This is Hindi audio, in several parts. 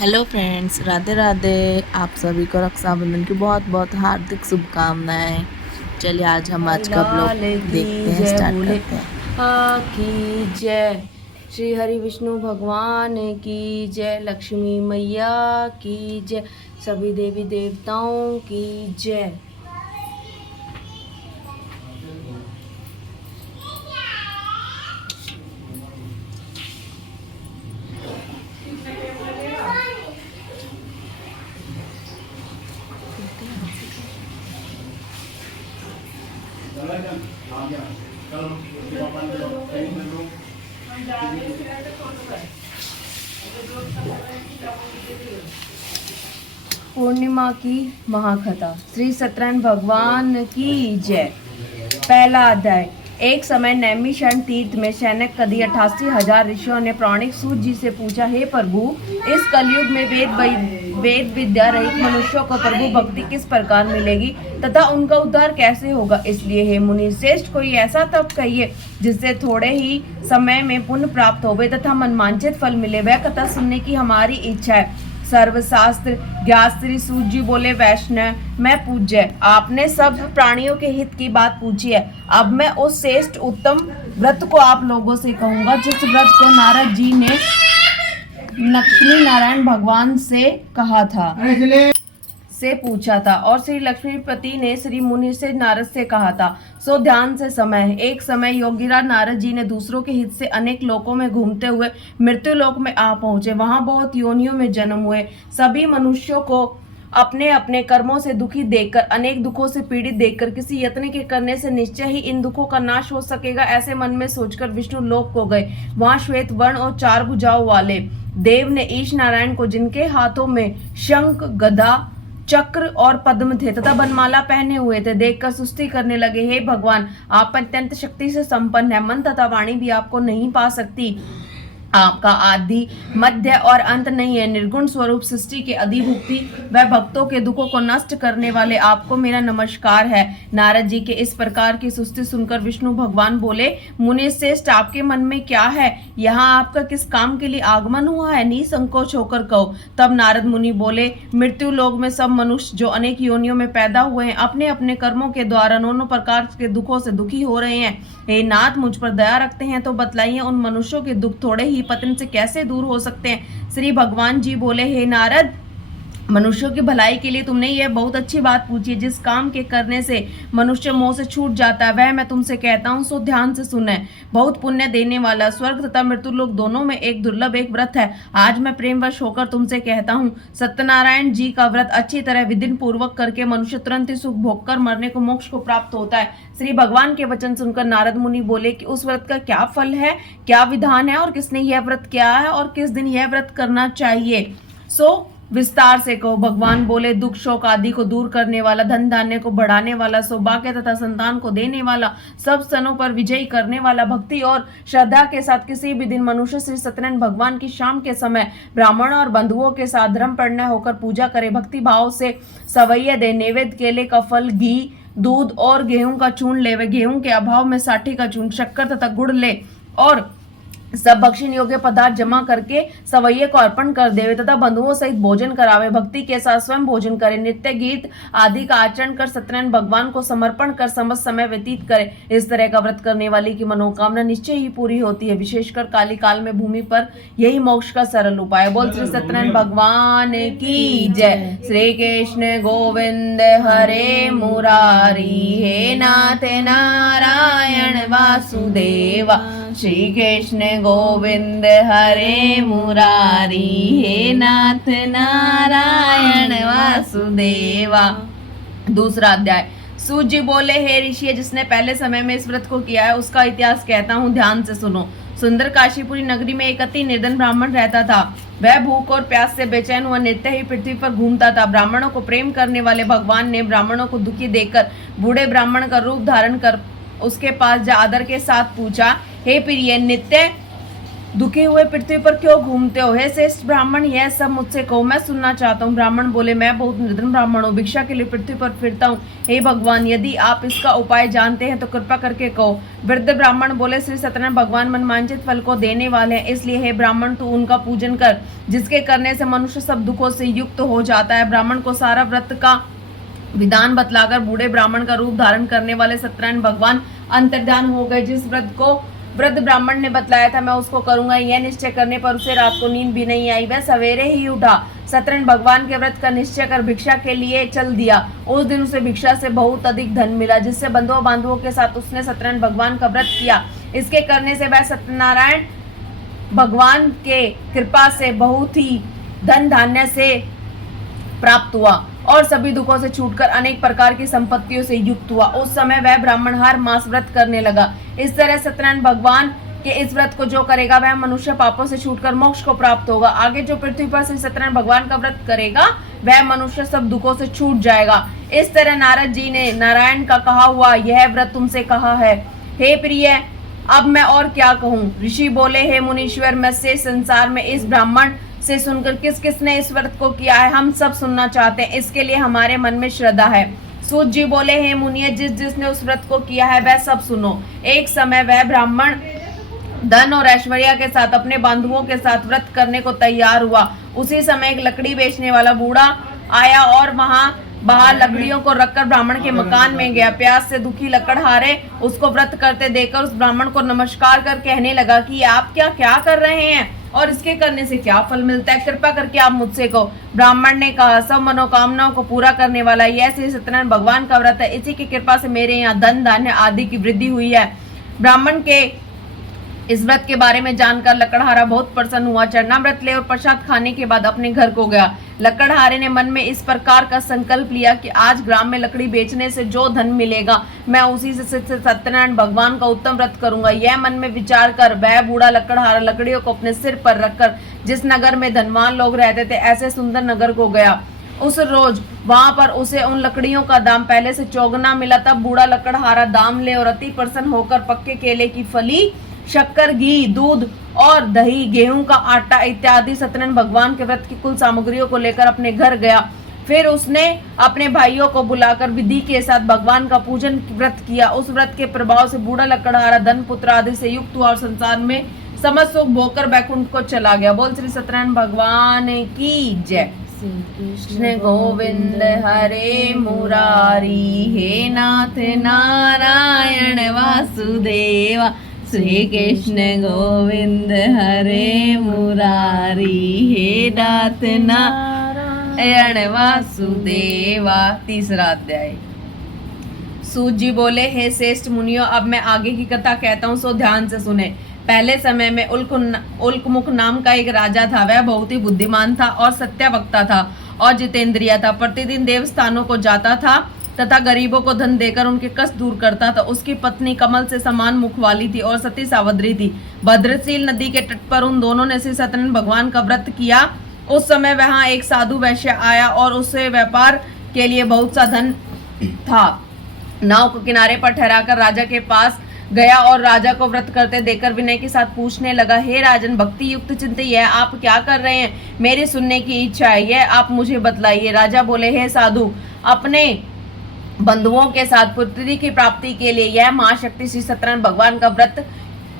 Hello friends, Radhe Radhe. आप सभी को रक्षाबंधन की बहुत बहुत हार्दिक शुभकामनाएं। चलिए आज हम आज का ब्लॉग देखते हैं, स्टार्ट करते हैं। की जय। श्री हरि विष्णु भगवान की जय। लक्ष्मी मैया की जय। सभी देवी देवताओं की जय। पूर्णिमा की महाकथा। श्री सत्यनारायण भगवान की जय। पहला अध्याय। एक समय नैमिषारण्य तीर्थ में शैनक कदी 88,000 ऋषियों ने पौराणिक सूत जी से पूछा, हे प्रभु, इस कलयुग में वेद विद्या रहित मनुष्यों को प्रभु भक्ति किस प्रकार मिलेगी तथा उनका उद्धार कैसे होगा। इसलिए हे मुनि श्रेष्ठ, कोई ऐसा तप कहिए जिससे थोड़े ही समय में पुण्य प्राप्त होवे तथा मनमांचित फल मिले। वह कथा सुनने की हमारी इच्छा है। सर्वशास्त्र ज्ञात श्री सूत जी बोले, वैष्णव मैं पूज्य, आपने सब प्राणियों के हित की बात पूछी है। अब मैं उस श्रेष्ठ उत्तम व्रत को आप लोगों से कहूंगा जिस व्रत को नारद जी ने लक्ष्मी नारायण भगवान से कहा था से पूछा था और श्री लक्ष्मीपति ने श्री मुनि से नारद से कहा था। सो ध्यान से समय। एक समय योगीराज नारद जी ने दूसरों के हित से अनेक लोकों में घूमते हुए मृत्यु लोक में आ पहुंचे। वहां बहुत योनियों में जन्म हुए। सभी मनुष्यों को अपने अपने कर्मों से दुखी देखकर, अनेक दुखों से पीड़ित देखकर, किसी यत्न के करने से निश्चय ही इन दुखों का नाश हो सकेगा, ऐसे मन में सोचकर विष्णु लोक को गए। वहां श्वेत वर्ण और 4 भुजाओं वाले देव ने ईश नारायण को, जिनके हाथों में शंख, गदा, चक्र और पद्म थे तथा बनमाला पहने हुए थे, देखकर सुस्ती करने लगे। हे भगवान, आप अत्यंत शक्ति से संपन्न है, मन तथा वाणी भी आपको नहीं पा सकती। आपका आदि मध्य और अंत नहीं है। निर्गुण स्वरूप सृष्टि के अधिभूति व भक्तों के दुखों को नष्ट करने वाले आपको मेरा नमस्कार है। नारद जी के इस प्रकार की सुस्ती सुनकर विष्णु भगवान बोले, मुनि श्रेष्ठ, आपके मन में क्या है? यहाँ आपका किस काम के लिए आगमन हुआ है? निसंकोच होकर कहो। तब नारद मुनि बोले, मृत्यु लोक में सब मनुष्य जो अनेक योनियों में पैदा हुए हैं, अपने अपने कर्मों के द्वारा दोनों प्रकार के दुखों से दुखी हो रहे हैं। हे नाथ, मुझ पर दया रखते हैं तो बतलाइए, उन मनुष्यों के दुख थोड़े ही पतन से कैसे दूर हो सकते हैं? श्री भगवान जी बोले, हे नारद, मनुष्यों की भलाई के लिए तुमने यह बहुत अच्छी बात पूछी है। जिस काम के करने से मनुष्य मोह से छूट जाता है वह मैं तुमसे कहता हूँ, सो ध्यान से सुने। बहुत पुण्य देने वाला स्वर्ग तथा मृत्यु लोक दोनों में एक दुर्लभ एक व्रत है। आज मैं प्रेमवश होकर तुमसे कहता हूँ। सत्यनारायण जी का व्रत अच्छी तरह विधिन पूर्वक करके मनुष्य तुरंत ही सुख भोग कर मरने को मोक्ष को प्राप्त होता है। श्री भगवान के वचन सुनकर नारद मुनि बोले कि उस व्रत का क्या फल है, क्या विधान है और किसने यह व्रत किया है और किस दिन यह व्रत करना चाहिए, सो विस्तार से कहो। भगवान बोले, दुख शोक आदि को दूर करने वाला, धन धान्य को बढ़ाने वाला, सौभाग्य तथा संतान को देने वाला, सब स्तनों पर विजयी करने वाला, भक्ति और श्रद्धा के साथ किसी भी दिन मनुष्य श्री सत्यनारायण भगवान की शाम के समय ब्राह्मण और बंधुओं के साथ धर्म पढ़ना होकर पूजा करे, भक्ति भाव से सवैया दे, नैवेद्य केले का फल, घी, दूध और गेहूं का चूर्ण ले, गेहूं के अभाव में साठी का चूर्ण, शक्कर तथा गुड़ ले और सब भक्षण योग्य पदार्थ जमा करके सवैये को अर्पण कर देवे तथा बंधुओं सहित भोजन करावे। भक्ति के साथ स्वयं भोजन करे, नित्य गीत आदि का आचरण कर सत्यनारायण भगवान को समर्पण कर समस्त समय व्यतीत करे। इस तरह का व्रत करने वाले की मनोकामना निश्चय ही पूरी होती है। विशेषकर काली काल में भूमि पर यही मोक्ष का सरल उपाय। बोल श्री सत्यनारायण भगवान की जय। श्री कृष्ण गोविंद हरे मुरारी, हे नाथ नारायण वासुदेवा। श्री कृष्ण गोविंद हरे मुरारी, हे नाथ नारायण वासुदेवा। दूसरा अध्याय। सूत जी बोले, हे ऋषि, जिसने पहले समय में इस व्रत को किया है उसका इतिहास कहता हूँ, ध्यान से सुनो। सुंदर काशीपुरी नगरी में एक अति निर्धन ब्राह्मण रहता था। वह भूख और प्यास से बेचैन हुआ नित्य ही पृथ्वी पर घूमता था। ब्राह्मणों को प्रेम करने वाले भगवान ने ब्राह्मणों को दुखी देखकर बूढ़े ब्राह्मण का रूप धारण कर उसके पास जा आदर के साथ पूछा, हे प्रिय, नित्य दुखी हुए पृथ्वी पर क्यों घूमते हो? हे श्रेष्ठ ब्राह्मण, यह सब मुझसे कहो, मैं सुनना चाहता हूँ। ब्राह्मण बोले, मैं बहुत निर्धन ब्राह्मण हूँ, भिक्षा के लिए पृथ्वी पर फिरता हूँ। हे भगवान, यदि आप इसका उपाय जानते हैं तो कृपा करके कहो। वृद्ध ब्राह्मण बोले, श्री सत्यनारायण भगवान मनवांछित फल को देने वाले हैं, इसलिए हे ब्राह्मण तू उनका पूजन कर, जिसके करने से मनुष्य सब दुखों से युक्त हो जाता है। ब्राह्मण को सारा व्रत का विधान बतलाकर बूढ़े ब्राह्मण का रूप धारण करने वाले सत्यनारायण भगवान अंतर्धान हो गए। जिस व्रत को वृद्ध ब्राह्मण ने बतलाया था मैं उसको करूंगा, यह निश्चय करने पर उसे रात को नींद भी नहीं आई। वह सवेरे ही उठा, सत्यनारायण भगवान के व्रत का निश्चय कर भिक्षा के लिए चल दिया। उस दिन उसे भिक्षा से बहुत अधिक धन मिला, जिससे बंधुओं बांधवों के साथ उसने सत्यनारायण भगवान का व्रत किया। इसके करने से वह सत्यनारायण भगवान के कृपा से बहुत ही धन धान्य से प्राप्त हुआ और सभी दुखों से छूटकर अनेक प्रकार की संपत्तियों से युक्त हुआ। उस समय वह ब्राह्मण हर मास व्रत करने लगा। इस तरह सत्यनारायण भगवान के इस व्रत को जो करेगा वह मनुष्य पापों से छूटकर मोक्ष को प्राप्त होगा। आगे जो पृथ्वी पर श्री सत्यनारायण भगवान का व्रत करेगा वह मनुष्य सब दुखों से छूट जाएगा। इस तरह नारद जी ने नारायण का कहा हुआ यह व्रत तुमसे कहा है। हे प्रिय, अब मैं और क्या कहूँ? ऋषि बोले, हे मुनीश्वर, मैं से संसार में इस ब्राह्मण से सुनकर किस किसने इस व्रत को किया है हम सब सुनना चाहते हैं, इसके लिए हमारे मन में श्रद्धा है। सूत जी बोले, हे मुनिये, जिस जिसने उस व्रत को किया है वह सब सुनो। एक समय वह ब्राह्मण धन और ऐश्वर्या के साथ अपने बंधुओं के साथ व्रत करने को तैयार हुआ। उसी समय एक लकड़ी बेचने वाला बूढ़ा आया और वहां बाहर लकड़ियों को रखकर ब्राह्मण के मकान में गया। प्यास से दुखी लकड़हारे उसको व्रत करते देखकर उस ब्राह्मण को नमस्कार कर कहने लगा कि आप क्या कर रहे हैं और इसके करने से क्या फल मिलता है, कृपा करके आप मुझसे कहो। ब्राह्मण ने कहा, सब मनोकामनाओं को पूरा करने वाला यह श्री सत्यनारायण भगवान का व्रत है, इसी की कृपा से मेरे यहाँ धन धान्य आदि की वृद्धि हुई है। ब्राह्मण के इस व्रत के बारे में जानकर लकड़हारा बहुत प्रसन्न हुआ। चरणामृत ले और प्रसाद खाने के बाद अपने घर को गया। लकड़हारे ने मन में इस प्रकार का संकल्प लिया कि आज ग्राम में लकड़ी बेचने से जो धन मिलेगा मैं उसी से सत्यनारायण भगवान का उत्तम व्रत करूंगा। यह मन में विचार कर वह बूढ़ा लकड़हारा लकड़ियों को अपने सिर पर रखकर जिस नगर में धनवान लोग रहते थे ऐसे सुंदर नगर को गया। उस रोज वहां पर उसे उन लकड़ियों का दाम पहले से चौगुना मिला। तब बूढ़ा लकड़हारा दाम ले और अति प्रसन्न होकर पक्के केले की फली, शक्कर, घी, दूध और दही, गेहूं का आटा इत्यादि सत्यनारायण भगवान के व्रत की कुल सामग्रियों को लेकर अपने घर गया। फिर उसने अपने भाइयों को बुलाकर विधि के साथ भगवान का पूजन व्रत किया। उस व्रत के प्रभाव से बूढ़ा लकड़हारा धन पुत्र आदि से युक्त हुआ और संसार में समस्त सुख भोगकर बैकुंठ को चला गया। बोल श्री सत्यनारायण भगवान की जय। कृष्ण गोविंद हरे मुरारी, हे नाथ नारायण वासुदेवा। श्री कृष्ण गोविंद हरे मुरारी, हे नाथ नारायण वासुदेवा। तीसरा अध्याय। सूत जी बोले, हे श्रेष्ठ मुनियों, अब मैं आगे की कथा कहता हूँ सो ध्यान से सुने। पहले समय में उल्कमुख नाम का एक राजा था। वह बहुत ही बुद्धिमान था और सत्यवक्ता था और जितेंद्रिय था। प्रतिदिन देवस्थानों को जाता था तथा गरीबों को धन देकर उनके कष्ट दूर करता था। उसकी पत्नी कमल से समान मुख वाली थी और सती सावत्री थी। भद्रशील नदी के तट पर उन दोनों ने श्री सत्यनारायण भगवान का व्रत किया। उस समय वहां एक साधु वैश्य आया और उससे व्यापार के लिए बहुत सा धन था। नाव को किनारे पर ठहराकर राजा के पास गया और राजा को व्रत करते देखकर विनय के साथ पूछने लगा, हे राजन, भक्ति युक्त चिंतित है, आप क्या कर रहे हैं? मेरी सुनने की इच्छा है, यह आप मुझे बतलाइए। राजा बोले, हे साधु, अपने बंधुओं के साथ पुत्री की प्राप्ति के लिए यह महाशक्ति श्री सत्यनारायण भगवान का व्रत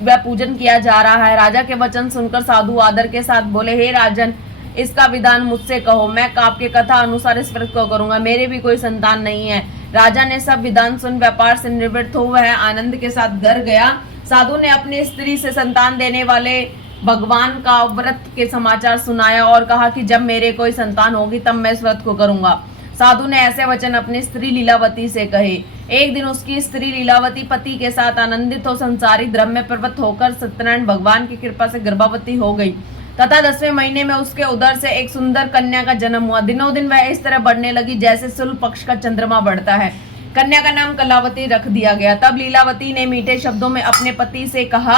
व पूजन किया जा रहा है। राजा के वचन सुनकर साधु आदर के साथ बोले, हे राजन, इसका विधान मुझसे कहो, मैं आपके कथा अनुसार इस व्रत को करूंगा। मेरे भी कोई संतान नहीं है। राजा ने सब विधान सुन व्यापार से निवृत्त हो वह आनंद के साथ घर गया। साधु ने अपनी स्त्री से संतान देने वाले भगवान का व्रत के समाचार सुनाया और कहा कि जब मेरे कोई संतान होगी तब मैं इस व्रत को करूंगा। साधु ने ऐसे वचन अपनी स्त्री लीलावती से कहे। एक दिन उसकी स्त्री लीलावती पति के साथ आनंदित हो संसारी द्रव्य में प्रवृत्त होकर सत्यनारायण भगवान की कृपा से गर्भवती हो गई तथा 10वें महीने में उसके उदर से एक सुंदर कन्या का जन्म हुआ। दिनों दिन वह इस तरह बढ़ने लगी जैसे शुक्ल पक्ष का चंद्रमा बढ़ता है। कन्या का नाम कलावती रख दिया गया। तब लीलावती ने मीठे शब्दों में अपने पति से कहा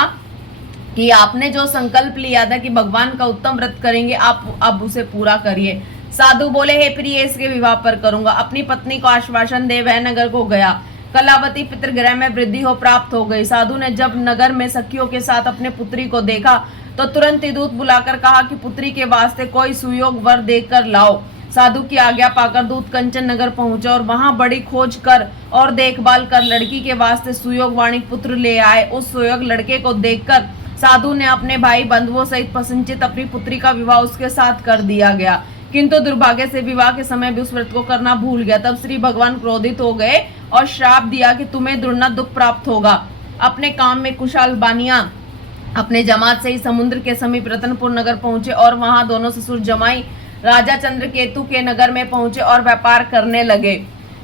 कि आपने जो संकल्प लिया था कि भगवान का उत्तम व्रत करेंगे, आप अब उसे पूरा करिए। साधु बोले, हे प्रिय, इसके विवाह पर करूंगा। अपनी पत्नी को आश्वासन दे वह नगर को गया। कलावती पितृगृह में वृद्धि हो प्राप्त हो गई। साधु ने जब नगर में सखियों के साथ अपने पुत्री को देखा तो तुरंत ही दूत बुलाकर कहा कि पुत्री के वास्ते कोई सुयोग वर देकर लाओ। साधु की आज्ञा पाकर दूत कंचन नगर पहुंचे और वहां बड़ी खोज कर और देखभाल कर लड़की के वास्ते सुयोग वाणी पुत्र ले आए। उस सुयोग लड़के को देखकर साधु ने अपने भाई बंधुओं सहित प्रसन्नचित्त अपनी पुत्री का विवाह उसके साथ कर दिया गया, किंतु दुर्भाग्य से विवाह के समय भी उस व्रत को करना भूल गया। तब श्री भगवान क्रोधित हो गए और श्राप दिया कि तुम्हें दुर्ना दुख प्राप्त होगा। अपने काम में कुशल बानिया अपने जमात से ही समुद्र के समीप रतनपुर नगर पहुंचे और वहां दोनों ससुर जमाई राजा चंद्रकेतु के नगर में पहुंचे और व्यापार करने लगे।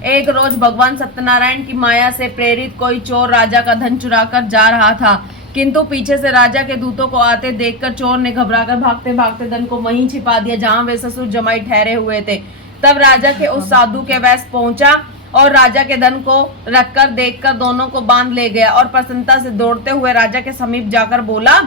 एक रोज भगवान सत्यनारायण की माया से प्रेरित कोई चोर राजा का धन चुराकर जा रहा था, किंतु पीछे से राजा के दूतों को आते देखकर चोर ने घबराकर भागते भागते धन को वहीं छिपा दिया जहां वे ससुर जमाई ठहरे हुए थे। तब राजा के उस साधु के वैस पहुंचा और राजा के धन को रखकर देखकर दोनों को बांध ले गया और प्रसन्नता से दौड़ते हुए राजा के समीप जाकर बोला,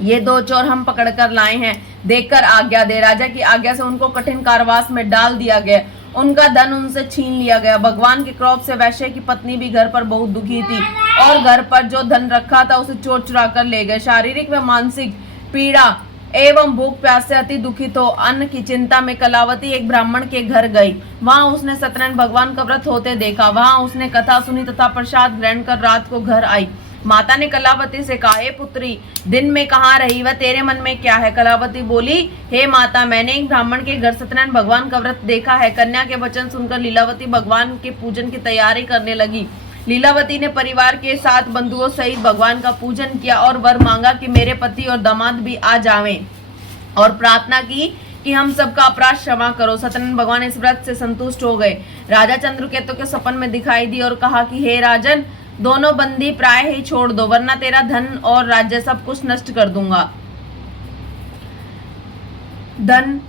ये दो चोर हम पकड़कर लाए हैं, देखकर आज्ञा दे। राजा की आज्ञा से उनको कठिन कारावास में डाल दिया गया, उनका धन उनसे छीन लिया गया। भगवान के क्रोध से वैश्य की पत्नी भी घर पर बहुत दुखी थी और घर पर जो धन रखा था उसे चोर चुरा कर ले गए। शारीरिक व मानसिक पीड़ा एवं भूख प्यास से अति दुखित हो अन्न की चिंता में कलावती एक ब्राह्मण के घर गई। वहां उसने सत्यनारायण भगवान का व्रत होते देखा। वहां उसने कथा सुनी तथा प्रसाद ग्रहण कर रात को घर आई। माता ने कलावती से कहा, हे पुत्री, दिन में कहाँ रही व तेरे मन में क्या है? कलावती बोली, हे माता, मैंने एक ब्राह्मण के घर सत्यनारायण भगवान का व्रत देखा है। कन्या के वचन सुनकर लीलावती भगवान के पूजन की तैयारी करने लगी। लीलावती ने परिवार के साथ बंधुओं सहित भगवान का पूजन किया और वर मांगा कि मेरे पति और दामाद भी आ जावें, और प्रार्थना की कि हम सबका अपराध क्षमा करो। सत्यनारायण भगवान इस व्रत से संतुष्ट हो गए। राजा चंद्रकेतु के सपन में दिखाई दी और कहा कि हे राजन, दोनों बंदी प्राय ही छोड़ दो, वरना तेरा धन और राज्य सब कुछ नष्ट कर दूंगा। धन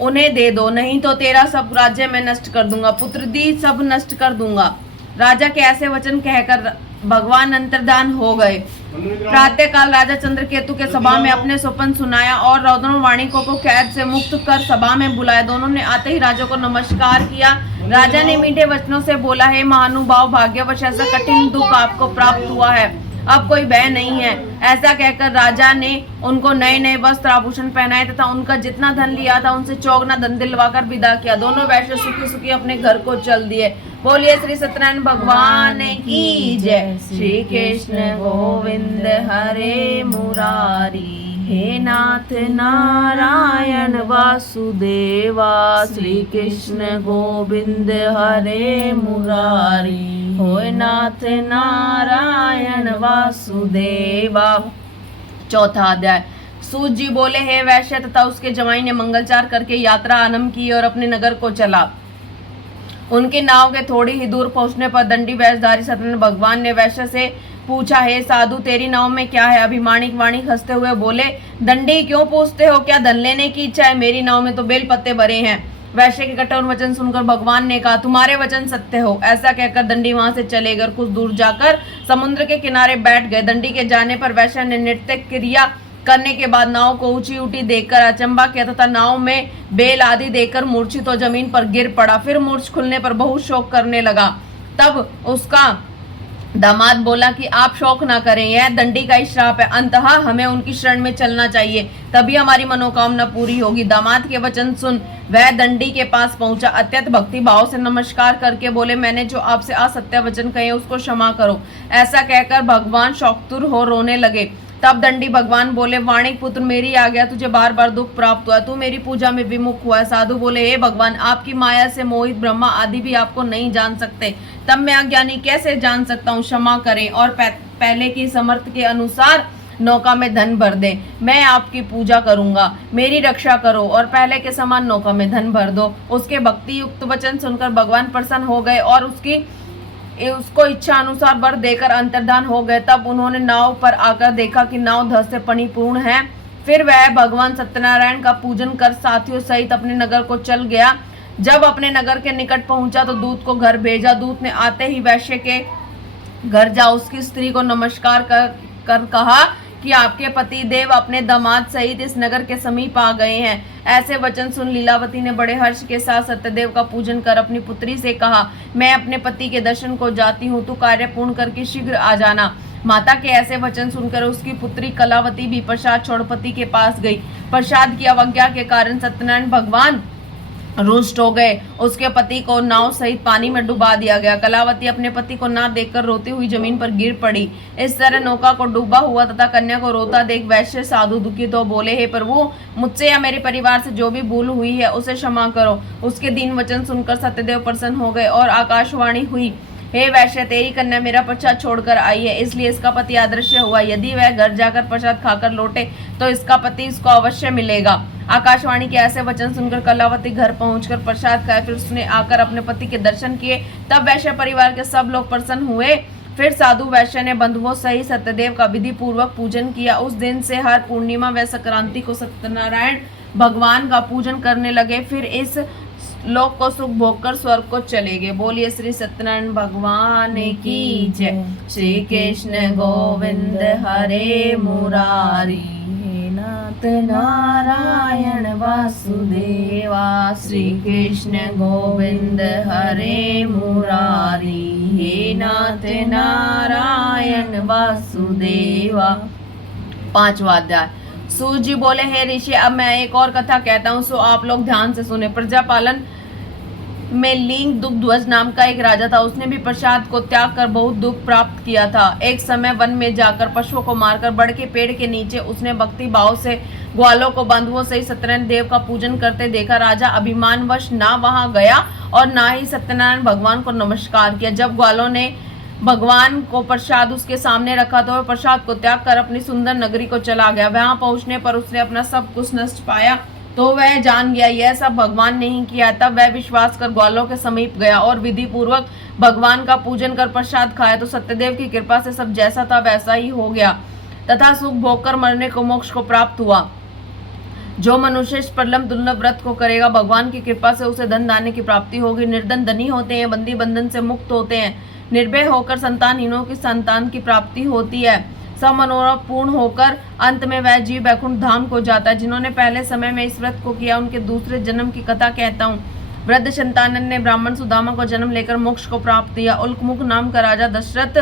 उन्हें दे दो, नहीं तो तेरा सब राज्य मैं नष्ट कर दूंगा, पुत्र दी सब नष्ट कर दूंगा। राजा के ऐसे वचन कहकर भगवान अंतर्धान हो गए। प्रातः काल राजा चंद्रकेतु के सभा में अपने स्वप्न सुनाया और रौद्र वाणिकों को कैद से मुक्त कर सभा में बुलाया। दोनों ने आते ही राजा को नमस्कार किया। राजा ने मीठे वचनों से बोला, हे महानुभाव, भाग्यवश ऐसा कठिन दुख आपको प्राप्त हुआ है, अब कोई भय नहीं है। ऐसा कहकर राजा ने उनको नए नए वस्त्र आभूषण पहनाए तथा उनका जितना धन लिया था उनसे चौगुना धन दिलवाकर विदा किया। दोनों वैश्य सुखी सुखी अपने घर को चल दिए। बोलिए श्री सत्यनारायण भगवान की जय। श्री कृष्ण गोविंद हरे मुरारी, हे नाथ नारायण वासुदेवा। श्री कृष्ण गोविंद हरे मुरारी, होय नाथ नारायण वासुदेवा। चौथा अध्याय। सूत जी बोले, हे वैश्य तथा उसके जमाई ने मंगलचार करके यात्रा आरंभ की और अपने नगर को चला। उनकी नाव के थोड़ी ही दूर पहुंचने पर दंडी वेशधारी सत्यनारायण भगवान ने वैश्य से पूछा, हे साधु, तेरी नाव में क्या है? अभिमानिक वाणिक हंसते हुए बोले, दंडी, क्यों पूछते हो? क्या धन लेने की इच्छा है? मेरी नाव में तो बेल पत्ते भरे हैं। वैश्य के कठोर वचन सुनकर भगवान ने कहा, तुम्हारे वचन सत्य हो। ऐसा कहकर दंडी वहां से चले गए। कुछ दूर जाकर समुद्र के किनारे बैठ गए। दंडी के जाने पर वैश्य ने नृत्य क्रिया करने के बाद नाव को ऊंची ऊंची देखकर अचंबा किया तथा नाव में बेल आदि देखकर मूर्छित तो जमीन पर गिर पड़ा। फिर मूर्छ खुलने पर बहुत शोक करने लगा। तब उसका दामाद बोला कि आप शोक ना करें, यह दंडी का ही श्राप है, अंततः हमें उनकी शरण में चलना चाहिए, तभी हमारी मनोकामना पूरी होगी। दामाद के वचन सुन वह दंडी के पास पहुंचा। अत्यंत भक्ति भाव से नमस्कार करके बोले, मैंने जो आपसे असत्य वचन कहे उसको क्षमा करो। ऐसा कहकर भगवान शोकतुर हो रोने लगे। तब दंडी भगवान बोले, वाणिक पुत्र, मेरी आज्ञा, तुझे बार बार दुख प्राप्त हुआ, तू मेरी पूजा में विमुख हुआ है। साधु बोले, हे भगवान, आपकी माया से मोहित ब्रह्मा आदि भी आपको नहीं जान सकते, तब मैं अज्ञानी कैसे जान सकता हूँ? क्षमा करें और पहले की समर्थ के अनुसार नौका में धन भर दे, मैं आपकी पूजा करूंगा, मेरी रक्षा करो और पहले के समान नौका में धन भर दो। उसके भक्ति युक्त वचन सुनकर भगवान प्रसन्न हो गए और उसको इच्छा अनुसार वर देकर अंतर्धान हो गए। तब उन्होंने नाव पर आकर देखा कि नाव धन से परिपूर्ण है। फिर वह भगवान सत्यनारायण का पूजन कर साथियों सहित अपने नगर को चल गया। जब अपने नगर के निकट पहुंचा तो दूत को घर भेजा। दूत ने आते ही वैश्य के घर जा उसकी स्त्री को नमस्कार कर कहा कि आपके पति देव अपने दामाद सहित इस नगर के समीप आ गए हैं। ऐसे वचन सुन लीलावती ने बड़े हर्ष के साथ सत्यदेव का पूजन कर अपनी पुत्री से कहा, मैं अपने पति के दर्शन को जाती हूँ, तू कार्य पूर्ण करके शीघ्र आ जाना। माता के ऐसे वचन सुनकर उसकी पुत्री कलावती भी प्रसाद छोड़ पति के पास गई। प्रसाद की अवज्ञा के कारण सत्यनारायण भगवान रुष्ट हो गए। उसके पति को नाव सहित पानी में डुबा दिया गया। कलावती अपने पति को ना देखकर रोती हुई जमीन पर गिर पड़ी। इस तरह नौका को डूबा हुआ तथा कन्या को रोता देख वैश्य साधु दुखित हो बोले, हे प्रभु, मुझसे या मेरे परिवार से जो भी भूल हुई है उसे क्षमा करो। उसके दीन वचन सुनकर सत्यदेव प्रसन्न हो गए और आकाशवाणी हुई, हे वैश्य, तेरी कन्या मेरा प्रसाद छोड़कर आई है, इसलिए इसका पति अदृश्य हुआ। यदि वह घर जाकर प्रसाद खाकर लौटे तो इसका पति इसको अवश्य मिलेगा। आकाशवाणी के ऐसे वचन सुनकर कलावती घर पहुंचकर प्रसाद खाए। फिर उसने आकर अपने पति के दर्शन किए। तब वैश्य परिवार के सब लोग प्रसन्न हुए। फिर साधु वैश्य ने बंधुओं सहित सत्यदेव का विधि पूर्वक पूजन किया। उस दिन से हर पूर्णिमा व संक्रांति को सत्यनारायण भगवान का पूजन करने लगे। फिर इस लोक को सुख भोग कर स्वर्ग को चले गए। बोलिए श्री सत्यनारायण भगवान की जय। श्री कृष्ण गोविंद हरे मुरारी, हे नाथ नारायण वासुदेवा। श्री कृष्ण गोविंद हरे मुरारी, हे नाथ नारायण वासुदेवा। 5वां अध्याय। सूत जी बोले, हे ऋषि, अब मैं एक और कथा कहता हूँ, सो आप लोग ध्यान से सुने। प्रजापालन में लिंग दुग्ध्वज नाम का एक राजा था। उसने भी प्रसाद को त्याग कर बहुत दुख प्राप्त किया था। एक समय वन में जाकर पशुओं को मारकर बड़ के पेड़ के नीचे उसने भक्ति भाव से ग्वालों को बंधुओं से सत्यनारायण देव का पूजन करते देखा। राजा अभिमानवश ना वहां गया और ना ही सत्यनारायण भगवान को नमस्कार किया। जब ग्वालों ने भगवान को प्रसाद उसके सामने रखा तो वह प्रसाद को त्याग कर अपनी सुंदर नगरी को चला गया। वहां पहुंचने पर उसने अपना सब कुछ नष्ट पाया तो वह जान गया यह सब भगवान ने ही किया। तब वह विश्वास कर ग्वालों के समीप गया और विधि पूर्वक भगवान का पूजन कर प्रसाद खाया तो सत्यदेव की कृपा से सब जैसा था वैसा ही हो गया तथा सुख भोग कर मरने को मोक्ष को प्राप्त हुआ। जो मनुष्य इस प्रलम दुर्लभ व्रत को करेगा, भगवान की कृपा से उसे धन दाने की प्राप्ति होगी। निर्धन धनी होते हैं, बंदी बंधन से मुक्त होते हैं, निर्भय होकर संतानहीनों की संतान की प्राप्ति होती है। सब मनोरथ पूर्ण होकर अंत में वह जीव वैकुंठ धाम को जाता है। जिन्होंने पहले समय में इस व्रत को किया उनके दूसरे जन्म की कथा कहता हूँ। वृद्ध संतानन ने ब्राह्मण सुदामा को जन्म लेकर मोक्ष को प्राप्त किया। उल्कमुख नाम का राजा दशरथ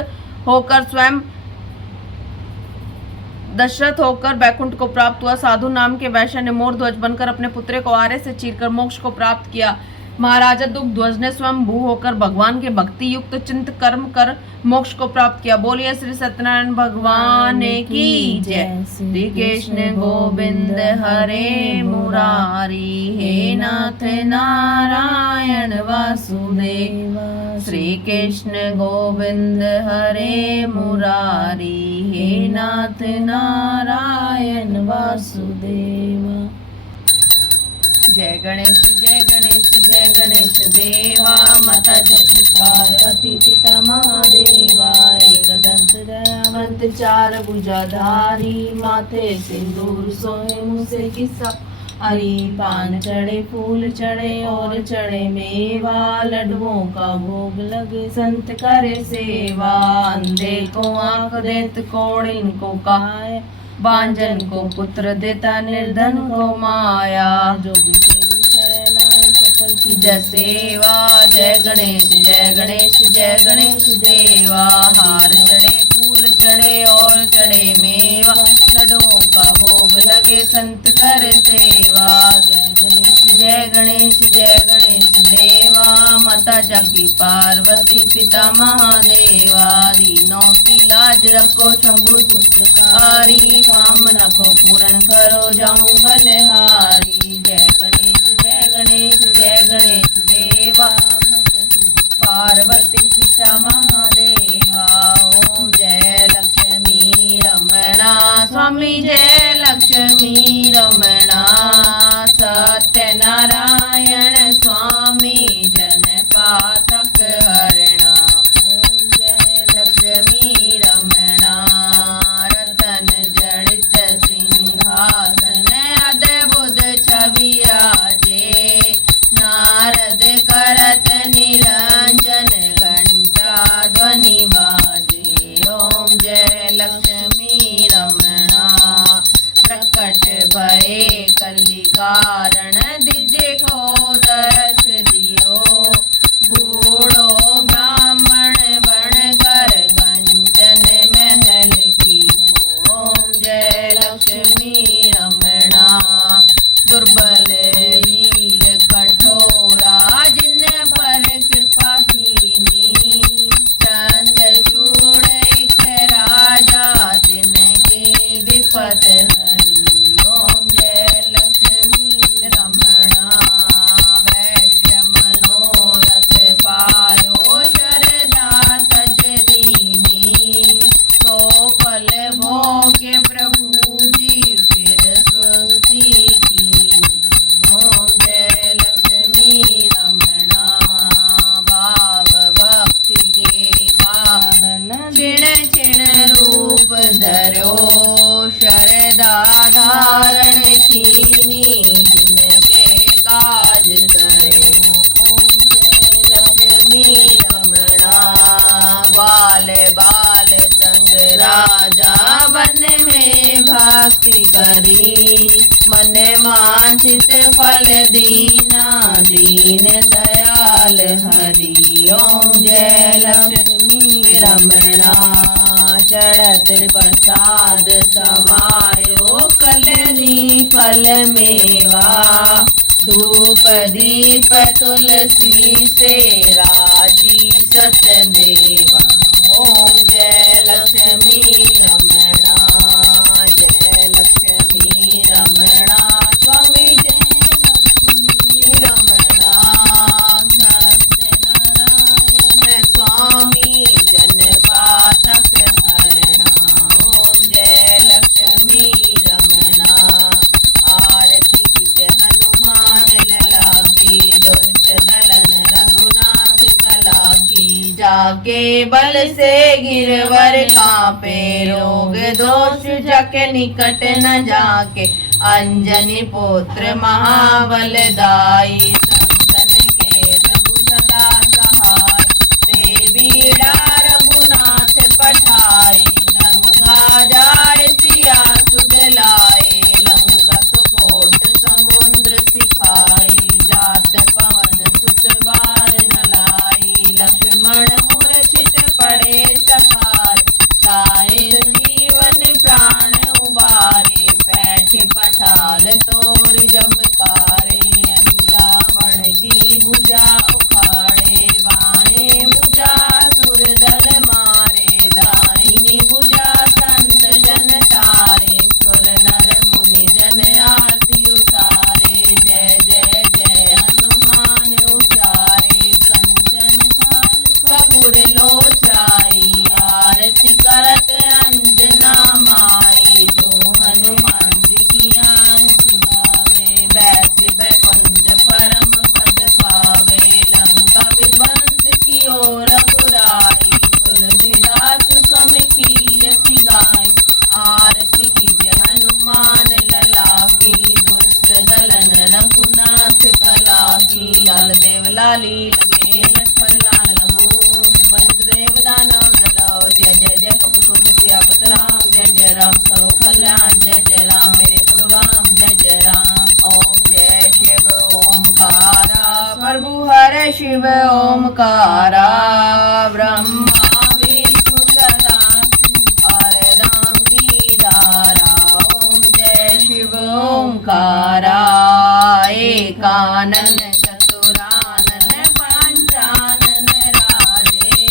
होकर वैकुंठ को प्राप्त हुआ। साधु नाम के वैश्य ने मोर ध्वज बनकर अपने पुत्र को आरे से चीरकर मोक्ष को प्राप्त किया। महाराजा दुग्ध्वज ने स्वयं भू होकर भगवान के भक्ति युक्त चिंत कर्म कर मोक्ष को प्राप्त किया। बोलिए श्री सत्यनारायण भगवान की जय। श्री कृष्ण गोविंद हरे मुरारी, हे नाथ नारायण वासुदेव। श्री कृष्ण गोविंद हरे मुरारी, हे नाथ नारायण वासुदेव। जय गणेश जय गणेश जय गणेश देवा। माता जय पार्वती पिता महादेवा। एक दंत दयावंत चार भुजाधारी, माथे सिंदूर सोए मुँह से किस्सा। हरी पान चढ़े फूल चढ़े और चढ़े मेवा। लड्डुओं का भोग लगे संत करे सेवा। अंधे को आंख देत कोढ़िन को काया। बांझन को पुत्र देता निर्धन को माया। जो भी तेरी शरण आए सफल की जय सेवा। जय गणेश जय गणेश जय गणेश देवा। हार चढ़े फूल चढ़े और चढ़े मेवा। लड्डुओं का भोग लगे संत कर सेवा। जय गणेश जय गणेश जय गणेश देवा। माता जाकी पार्वती पिता महादेवा। दीनों की लाज रखो शंभु पुत्रकारी। कामना को पूर्ण करो जाऊं बलहारी। जय गणेश जय गणेश देवा। पार्वती पिता महादेवा। ओम जय लक्ष्मी रमणा स्वामी जय लक्ष्मी रमणा। सत्यनारायण स्वामी जन पातक हरणा। ओम जय लक्ष्मी रमणा। रतन जड़ित सिंहासन सकल दीना दीन दयाल हरि। ओम जय लक्ष्मी रमणा चढ़त प्रसाद समायो कलनी फल मेवा। धूप दीप तुलसी से राजी सतदेवा। ओम जय लक्ष्मी रमणा जय लक्ष्मी रमणा स्वामी जय लक्ष्मी रमणा सत्यनारायण स्वामी जन पातक हरणा। ओम जय लक्ष्मी रमणा आरती की हनुमान लला की दुष्ट दलन रघुनाथ कला की। जाके बल से गिरवर कांपे रोग दोष जग निकट न जाके। अंजनी पुत्र महाबल दाई संतन के प्रभु सदा सहाय। देवीड़ा रघुनाथ पठाई लंका जाय सिया सुध लाए। लंका सुकोट समुद्र सिखाई जात पवन सुत बार न लाई। लक्ष्मण मूर्छित पड़े सखार तारे जीवन प्राण उबारे। बैठ पठाल तोर जमकारे रावण की भुजा उखाड़े। वाणे भुजा सुर दल मारे दाहिनी भुजा संत जन तारे। सुर नर मुनि जन आरती उतारे जय जय जय हनुमान उचारे। कंचन थाल कपूर लोचाई आरती करत अंजना माई। जो हनुमान जी की आरती गावे बैसी बैकुंठ परम पद पावे। लंका विध्वंस की ओर रघुराई तुलसीदास स्वामी कीर्ति गाय। आरती कीजिए हनुमान लला की दुष्ट दलन रघुनाथ कला की। लाल देव लाली लगे लक्ष्मण लाल लंगूर वज्रदेव दानव दलो। जय जय जय कपि सियापत राम जय जय राम करो कल्याण जय जय राम मेरे प्रभु राम जय जय राम। ओम जय शिव ओमकारा प्रभु हर शिव ओमकारा। ब्रह्मा विष्णु सदा हरदम की धारा। ओम जय शिव ओमकारा एकानन चतुरानन पंचानन राजे।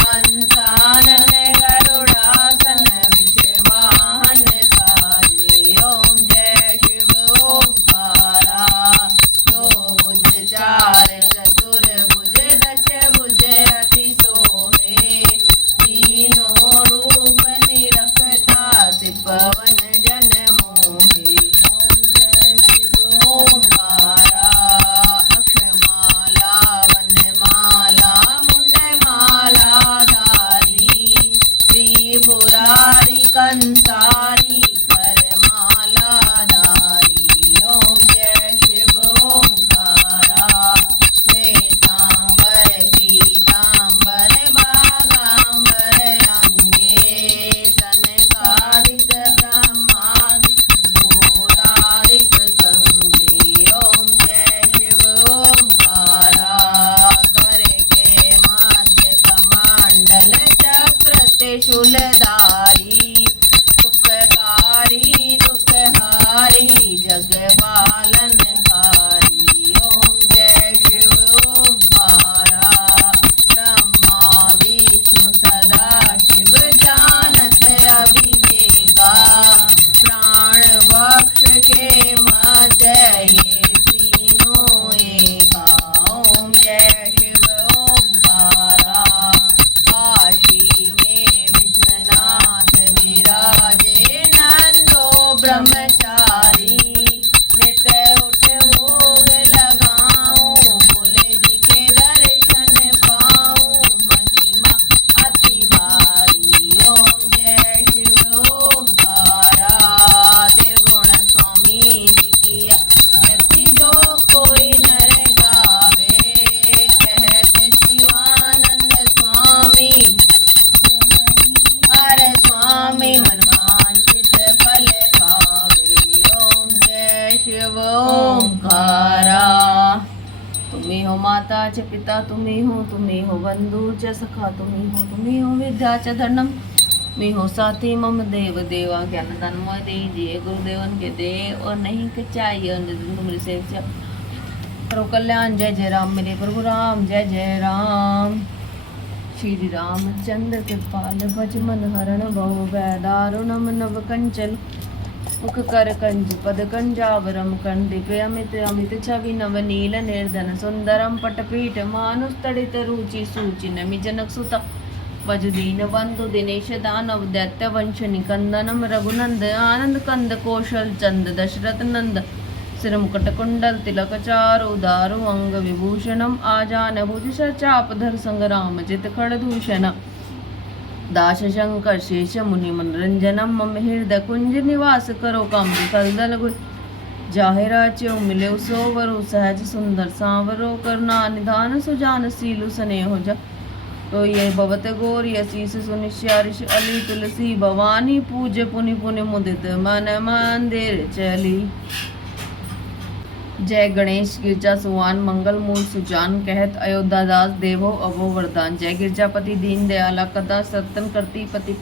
हंसानन गरुड़ासन विषवाहन साजे। ओम जय शिव ओमकारा दो भुज चार चतुर भुज दश भुज अति सोहे। तीनों रूप निरखता पवन जन मोहे। ओम जय शिव ओमकारा माता च पिता तुम्ही हो बंधु च सखा तुम्ही हो विद्या च धर्म मी हो साथी मम देव देवा ज्ञान दान मोय दीजिए गुरुदेवन के दे और नहीं के चाहिए मेरे से करो कल्याण। जय जय राम मेरे प्रभु राम, जय जय राम। श्री रामचंद्र कृपाल भज मन हरण बहु दारुणम नव कंचल मुख कर कंज पद कंजावरम कंडिप अमित अमित छवि नव नील निर्धन सुंदरम पटपीठ मानुष तड़ित रुचि सूचि नमि जनक सुता वज दीन बंधु दिनेश दानव दैत्य वंश निकंदनम रघुनंद आनंद कंद कौशल चंद दशरथ नंद सिर मुकुट कुंडल तिलक चारु दारु अंग विभूषणम आजान भुज चापधर संग्राम जित खड़दूषण दाश शंकर शेष मुनि मनरंजनम मम हृदय कुंज निवास करो कम कलदल गुज जाहिरा च्यो मिले सोवरु सहज सुंदर सांवरो करुणा निधान सुजान सीलु स्नेह जा तो ये भवत गौर यशीस सुनिश्यारिश अली तुलसी भवानी पूज्य पुनि पुनि मुदित मन मंदिर चली। जय गणेश गिरजा सुवान मंगल मूल सुजान कहत अयोध्या दास देवो अभो वरदान। जय गिरजापति दीन दयाला कदा सतन करती पति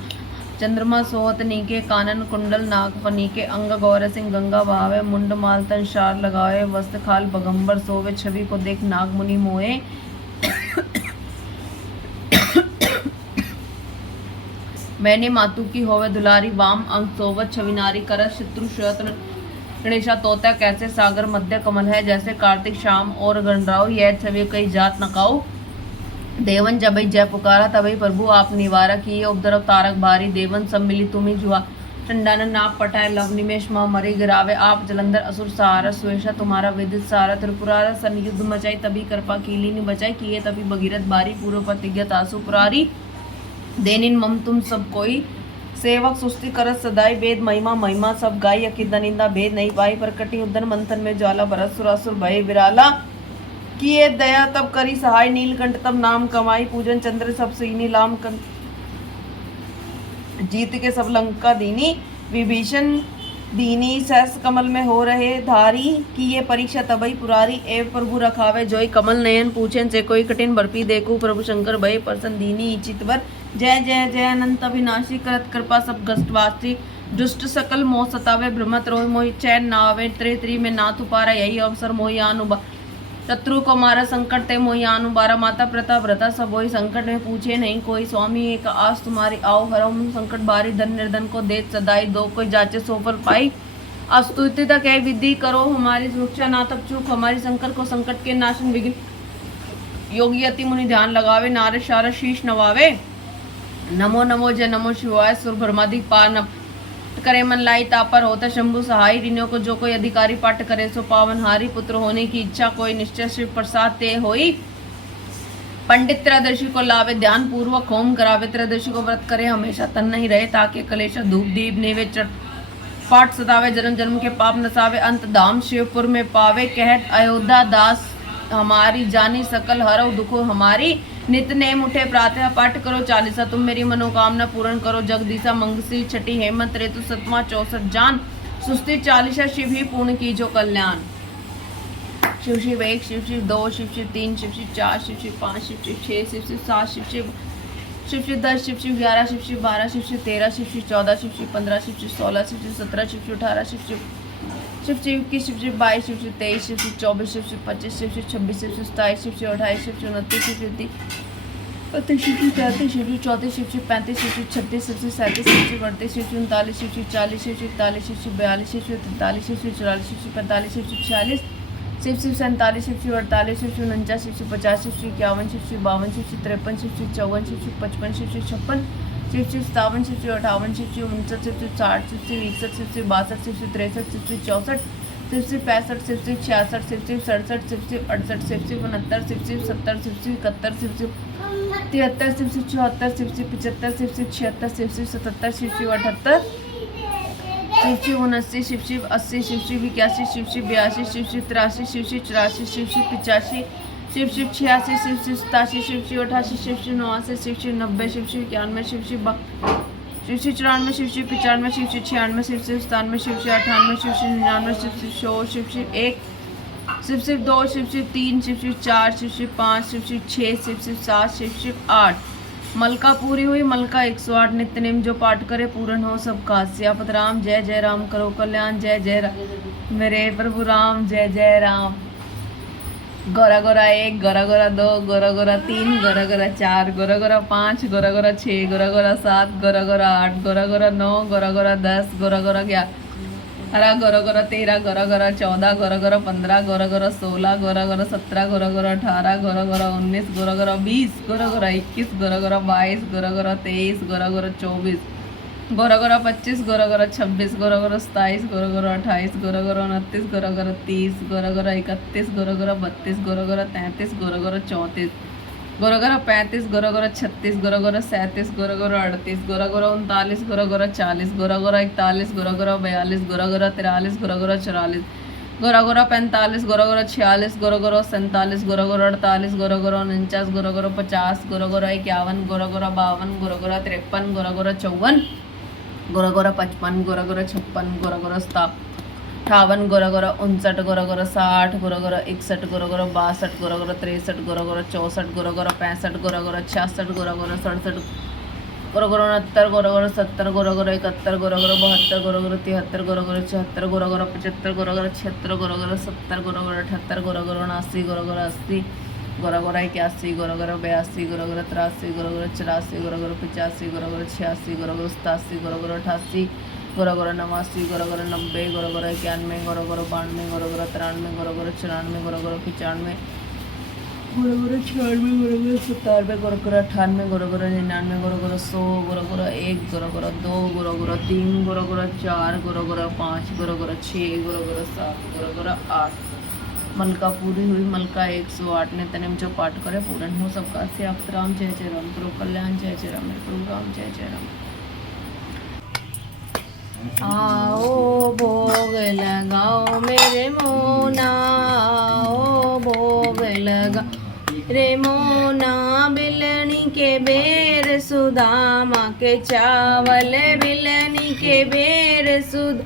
चंद्रमा सोहत नीके कानन कुंडल नाग फनीके अंग गौर सिंह गंगा बहावे मुंड मालतन शार लगावे वस्त्र खाल बगंबर सोवे छवि को देख नाग मुनि मोए मैंने मातु की होवे दुलारी वाम अंग सोवत छवि नारी करत शत्रु शत्र गणेशा तोता कैसे सागर मध्य कमल है जैसे कार्तिक शाम और गणराव यह छवि कई जात नकाऊ देवन जब जय पुकारा तभी प्रभु आप निवारा किए उपद्रव तारक भारी देवन सब मिली तुम्ही जुआ चंडानन नाप पटाए लव निमेश माँ मरी गिरावे आप जलंधर असुर सहारा स्वेशा तुम्हारा विदित सारा त्रिपुरारा सन युद्ध मचाई तभी कृपा कीली नि बचाई किए तभी भगीरथ बारी पूर्व प्रतिज्ञा तासु पुरारी देनिन मम तुम सब कोई सेवक सुस्ती करत सदाई वेद महिमा महिमा सब गाई अकिद निंदा भेद नहीं पाई प्रकटी उदन मंथन में ज्वाला भरत सुरासुर भय विराला किए दया तब करी सहाय नीलकंठ तब नाम कमाई पूजन चंद्र सब सीनी लाम जीत के सब लंका दीनी विभीषण दीनी सहस कमल में हो रहे धारी की ये परीक्षा तबई पुरारी एव प्रभु रखावे जोई कमल नयन पूछन से कोई कठिन बर्फी देखू प्रभु शंकर भय प्रसन्न दीनी चितवर जय जय जय अनंत अविनाशी करत कृपा सब गष्टवासी दुष्ट सकल मोह सतावे भ्रमत रोहि मोहि चैन नावे त्रि में नाथ उपारा यही अवसर मोहि अनुबा शत्रु को मारा संकट ते मोहि अनुबारा माता प्रताप व्रता सब वही संकट में पूछे नहीं कोई स्वामी एक आस तुम्हारी आओ हरम संकट बारी धन निर्धन को देत सदाई दो कोई जाचे सोफल पाई अस्तुति तक है विधि करो हमारी सुरक्षा ना तब चूक हमारी संकट को संकट के नाशन विघ्न योगी अति मुनि ध्यान लगावे नारे शार शीश नवावे नमो नमो जय नमो शिवाय सुर ब्रह्मादिक पार न करे मन लाई तापर होता शंभु सहाय ऋणियों को जो कोई अधिकारी पाठ करे सो पावन हारी पुत्र होने की इच्छा कोई निश्चय शिव प्रसाद ते होई पंडित त्रयोदशी को लावे ध्यान पूर्वक होम करावे त्रयोदशी को व्रत करे हमेशा तन नहीं रहे ताकि कलेश धूप दीप नैवेद्य पाठ सतावे जन्म जन्म के पाप नसावे अंत धाम शिवपुर में पावे कहत अयोध्या दास हमारी जानी सकल हरव दुखो हमारी नित नेम उठे प्रातः पाठ करो चालीसा तुम मेरी मनोकामना पूर्ण करो जगदीशा मंगसी छठी हेमंत ऋतु सतमा 64 जान सुस्ती चालीसा शिव ही पूर्ण की जो कल्याण। शिव शिव 1 शिव शिव 2 शिव शिव 3 शिव शिव 4 शिव शिव 5 शिव शिव 6 शिव शिव 7 शिव शिव शिव शिव 10 शिव शिव 11 शिव शिव 12 शिव शिव 13 शिव शिव 14 शिव शिव 15 शिव शिव 16 शिव शिव 17 शिव शिव 18 शिव शिव शिव शिव की शिव शिव 22 शिव शिव 23 शिव शिव 24 शिव शिव 25 शिव शिव 26 शिव शिव 27 शिव शिव 28 शिव शिव 29 शिव शिव 30 शिव शिव 33 शिव शिव 34 शिव शिव 35 शिव शिव 36 शिव शिव 37 शिव शिव 38 शिव शिव 39 शिव शिव 40 शिव शिव 41 शिव शिव 42 शिव शिव 43 शिव शिव 44 शिव शिव 45 शिव शिव 46 शिव शिव 47 शिव शिव 48 शिव शिव 49 शिव शिव 50 शिव शिव 51 शिव शिव 52 शिव शिव 53 शिव शिव 54 शिव शिव 55 शिव शिव 56 शिव शिव 57 शिव शिव 58 शिव शिव 59 शिव शिव 60 शिव शिव 61 शिव शिव 62 शिव शिव 63 शिव शिव 64 शिव शिव 65 शिव शिव 66 शिव शिव 67 शिव शिव 68 शिव शिव 69 शिव शिव 70 शिव शिव 71 शिव शिव 73 शिव शिव 74 शिव शिव 75 शिव शिव 76 शिव शिव 77 शिव शिव 78 शिव शिव 79 शिव शिव 80 शिव शिव 81 शिव शिव 82 शिव शिव 83 शिव शिव 84 शिव शिव 85 शिव शिव 86 शिव शिव 87 शिव शिव 88 शिव शिव 89 शिव शिव 90 शिव शिव 91 शिव शिव 94 शिव शिव 95 शिव शिव 96 शिव शिव 97 शिव शिव 98 शिव शिव 99 शिव शिव 100 शिव शिव 1 शिव शिव 2, शिव शिव 3, शिव शिव 4, शिव शिव 5, शिव शिव 6, शिव शिव 7, शिव शिव 8। मलका पूरी हुई, मलका 108 नित्य नेम जो पाठ करे पूर्ण हो सबका। सियापत राम जय जय राम, करो कल्याण जय जय राम, मेरे प्रभु राम जय जय राम। गोरा गोरा 1, गोरा गोरा 2, गोरा गोरा 3, गोरा गोरा 4, गोरा गोरा 5, गोरा गोरा 6, गोरा गोरा 7, गोरा गोरा 8, गोरा गोरा 9, गोरा गोरा 10, गोरा गोरा 11, गोरा गोरा 13, गोरा गोरा 14, गोरा गोरा 15, गोरा गोरा 16, गोरा गोरा 17, गोरा गोरा 18, गोरा गोरा 19, गोरा गोरा 20, गोरा गोरा 21, गोरा गोरा 22, गोरा गोरा 23, गोरा गोरा 24, गोरा गोरा 25, गोरा गोरा 26, गोरा गोरा 27, गोरा गोरा 28, गोरा गोरा 29, गोरा गोरा 30, गोरा गोरा 31, गोरा गोरा 32, गोरा गोरा 33, गोरा गोरा 34, गोरा गोरा 35, गोरा गोरा 36, गोरा गोरा 37, गोरा गोरा 38, गोरा गोरा 39, गोरा गोरा 40, गोरा गोरा 41, गोरा गोरा 42, गोरा गोरा 43, गोरा गोरा 44, गोरा गोरा 45, गोरा गोरा 46, गोरा गोरा 47, गोरा गोरा 48, गोरा गोरा 49, गोरा गोरा 50, गोरा गोरा 51, गोरा गोरा 52, गोरा गोरा 53, गोरा गोरा 54, गोरा गोरा 55, गोरा गोरा 56, गोरा गोरा 58, गोरा गोरा 59, गोरा गोरा 60, गोरा गोरा 61, गोरा गोरा 62, गोरा गोरा 63, गोरा गोरा 64, गोरा गोरा 65, गोरा गोरा 66, गोरा गोरा 67, गोरा गोरा 69, गोरा गोरा 70, गोरा गोरा 71, गोरा गोरा 72, गोरा गोरा 73, गोरा गोरा 74, गोरा गोरा 75, गोरा गोरा 76, गोरा गोरा 70, गोरा गोरा 78, गोरा गोरा 79, गोरा गोरा 80, गोरा गोरा 81, गोरा गोरा 82, गोरा गोरा 83, गोरा गोरा 84, गोरा गोरा 85, गोरा गोरा 86, गोरा गोरा 87, गोरा गोरा 88, गोरा गोरा 89, गोरा गोरा 90, गोरा गोरा 91, गोरा गोरा 92, गोरा गोरा 93, गोरा गोरा 94, गोरा गोरा 95, गोरा गोरा 96, गोरा गोरा 97, गोरा गोरा 98, गोरा गोरा 99, गोरा गोरा 100, गोरा गोरा 1, गोरा गोरा 2, गोरा गोरा 3, गोरा गोरा 4, गोरा गोरा 5, गोरा गोरा 6, गोरा गोरा 7, गोरा गोरा 8। मलका पूरी हुई, मलका 108 नित्य नेम जो पाठ करे पूर्ण हो सबका। सियापत राम जय जय राम, करो कल्याण जय जय राम, मेरे प्रभु राम जय जय राम। आओ भोग लगाओ मेरे मोना, आओ भोग लगा रे मोना, बिलनी के बेर सुदामा के चावल, बिलनी के बेर सुद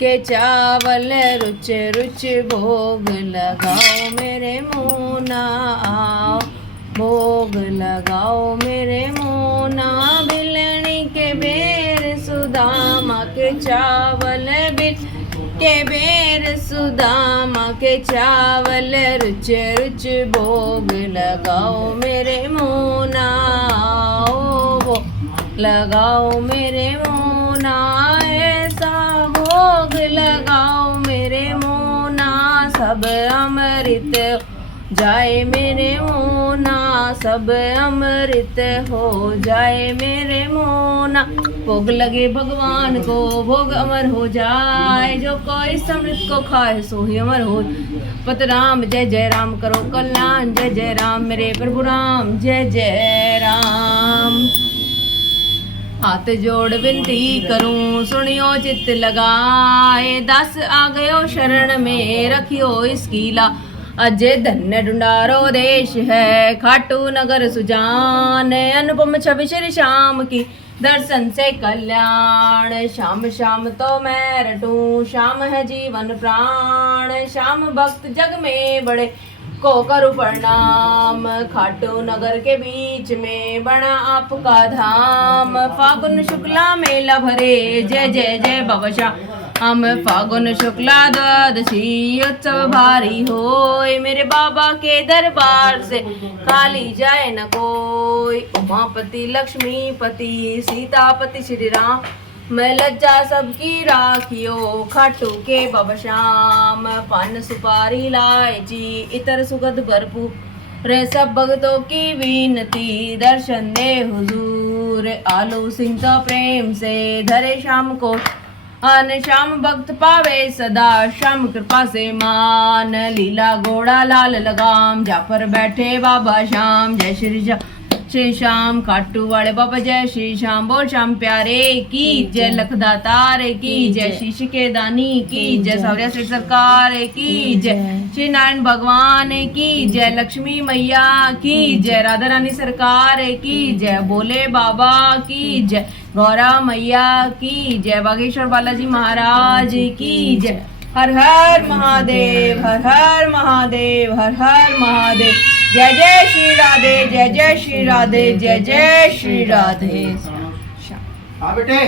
के चावल, रुच रुच भोग लगाओ मेरे मोना, आओ भोग लगाओ मेरे मोना, बिलनी के बेर सुदामा के चावल, बिल के बेर सुदामा के चावल, रुच रुच भोग लगाओ मेरे मोना, आओ भोग लगाओ मेरे मोना, ऐसा भोग लगाओ मेरे मोना, सब अमृत जाए मेरे मोना, सब अमृत हो जाए मेरे मोना। भोग लगे भगवान को भोग अमर हो जाए, जो कोई समृत को खाए सो ही अमर हो। पत राम जय जय राम, करो कल्याण जय जय राम, मेरे प्रभु राम जय जय राम। हाथ जोड़ विनती करूं सुनियो चित्त लगाए, दस आ गयो शरण में रखियो इसकी ला। अजय धन्य ढूंढारो देश है खाटू नगर सुजान, अनुपम छवि श्री श्याम की दर्शन से कल्याण। श्याम श्याम तो मैं रटूं, श्याम है जीवन प्राण, श्याम भक्त जग में बड़े को करूं प्रणाम। खाटू नगर के बीच में बना आपका धाम, फागुन शुक्ला मेला भरे जय जय जय बाबा श्याम। हम फागुन शुक्ला द्वादशी उत्सव भारी होय, मेरे बाबा के दरबार से खाली जाए न कोई। उमापति लक्ष्मीपति सीतापति श्री राम, मैं लज्जा सबकी राखियो खाटू के बाबा श्याम। पान सुपारी इलायची इतर सुगंध भरपूर, सब भक्तों की विनती दर्शन दे हुजूर। आलू सिंह तो प्रेम से धरे श्याम को अन, श्याम भक्त पावे सदा श्याम कृपा से मान। लीला घोड़ा लाल लगाम, जा पर बैठे बाबा श्याम। जय श्री श्याम खाटू वाले बाबा जय श्री श्याम। बोल श्याम प्यारे की जय, लखदातार की जय, शीश के दानी की जय, सावरिया सेठ सरकार की जय, श्री नारायण भगवान की जय, लक्ष्मी मैया की जय, राधा रानी सरकार की जय, बोले बाबा की जय, गौरा मैया की जय, बागेश्वर बालाजी महाराज की जय, हर हर महादेव, हर हर महादेव, हर हर महादेव। जय जय श्री राधे, जय जय श्री राधे, जय जय श्री राधे। हाँ बेटे,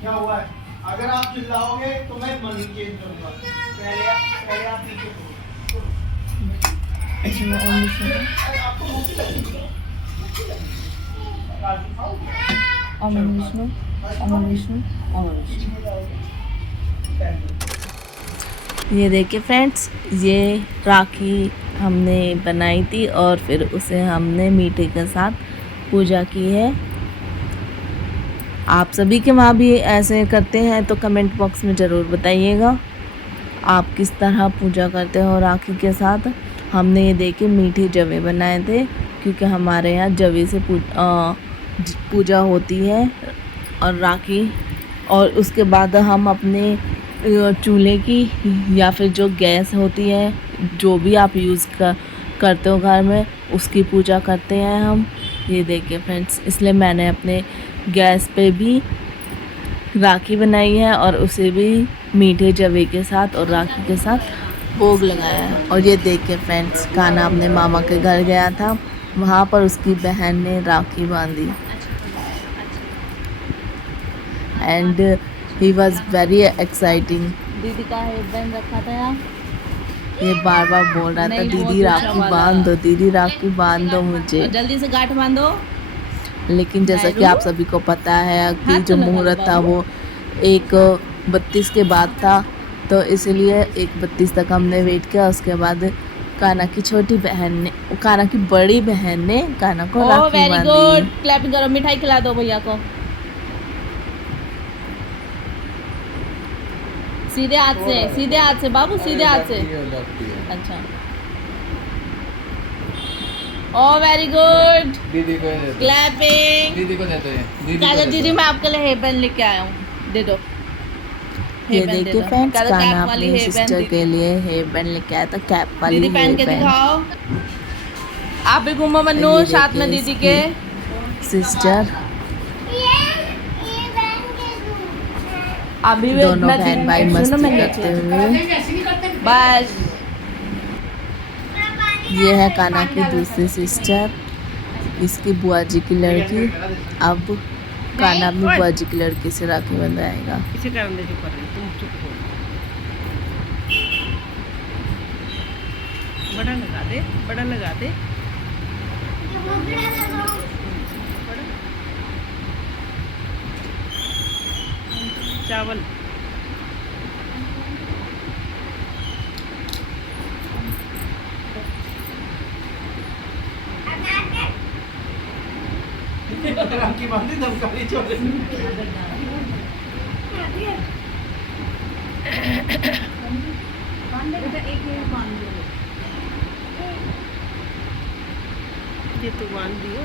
क्या हुआ है? अगर आप चिल्लाओगे तो मैं मन चेंज करूंगा। पहले आप पीछे आपको मुक्ति लगेगी। ओम विष्णु, ओम विष्णु, ओम विष्णु। ये देखिए फ्रेंड्स, ये राखी हमने बनाई थी और फिर उसे हमने मीठे के साथ पूजा की है। आप सभी के वहाँ भी ऐसे करते हैं तो कमेंट बॉक्स में ज़रूर बताइएगा आप किस तरह पूजा करते हो राखी के साथ। हमने ये देखिए मीठे जवे बनाए थे, क्योंकि हमारे यहाँ जवे से पूजा होती है और राखी। और उसके बाद हम अपने चूल्हे की या फिर जो गैस होती है, जो भी आप यूज़ करते हो घर में, उसकी पूजा करते हैं हम। ये देखिए फ्रेंड्स, इसलिए मैंने अपने गैस पे भी राखी बनाई है और उसे भी मीठे जवे के साथ और राखी के साथ भोग लगाया है। और ये देखिए फ्रेंड्स, कान्हा अपने मामा के घर गया था, वहाँ पर उसकी बहन ने राखी बांधी and he was very exciting. दीदी का हेयर बैंड रखा था यहाँ, ये बार बार बोल रहा था दीदी राखी बांध दो, दीदी राखी बांध दो मुझे, जल्दी से गांठ बांधो। लेकिन जैसा कि आप सभी को पता है कि जो मुहूर्त था वो 1:32 के बाद था, तो इसलिए 1:32 तक हमने वेट किया। उसके बाद कान्हा की छोटी बहन ने, कान्हा की बड़ी बहन ने कान्हा को राखी वेरी गुड, क्लैपिंग करो, मिठाई खिला दो भैया को। सीधे हाथ से बाबू, सीधे हाथ से। अच्छा, ओ वेरी गुड, दीदी को क्लैपिंग। दीदी को देते हैं। दीदी मैं आपके लिए हेयर बैंड लेके आया हूँ, दे दो। ये देखिए फ्रेंड्स, कान्हा अपनी सिस्टर के लिए हेयर बैंड लेके आया था, कैप वाली दीदी पहन के हेयर बैंड। दिखाओ, आप भी घूमो मन्नू ये साथ में देखिए दीदी के। सिस्टर, अभी दोनों बहन भाई मस्ती करते हुए। बस ये है कान्हा की दूसरी सिस्टर, इसकी बुआ जी की लड़की। अब कान्हा अपनी बुआ जी की लड़की से राखी बंधाएगा। इसे करने दे, चुप कर रही, तुम चुप हो। बड़ा लगा दे, बड़ा लगा दे। चावल राखी बांधी धमकानी छोड़े। ये तो बांध दियो।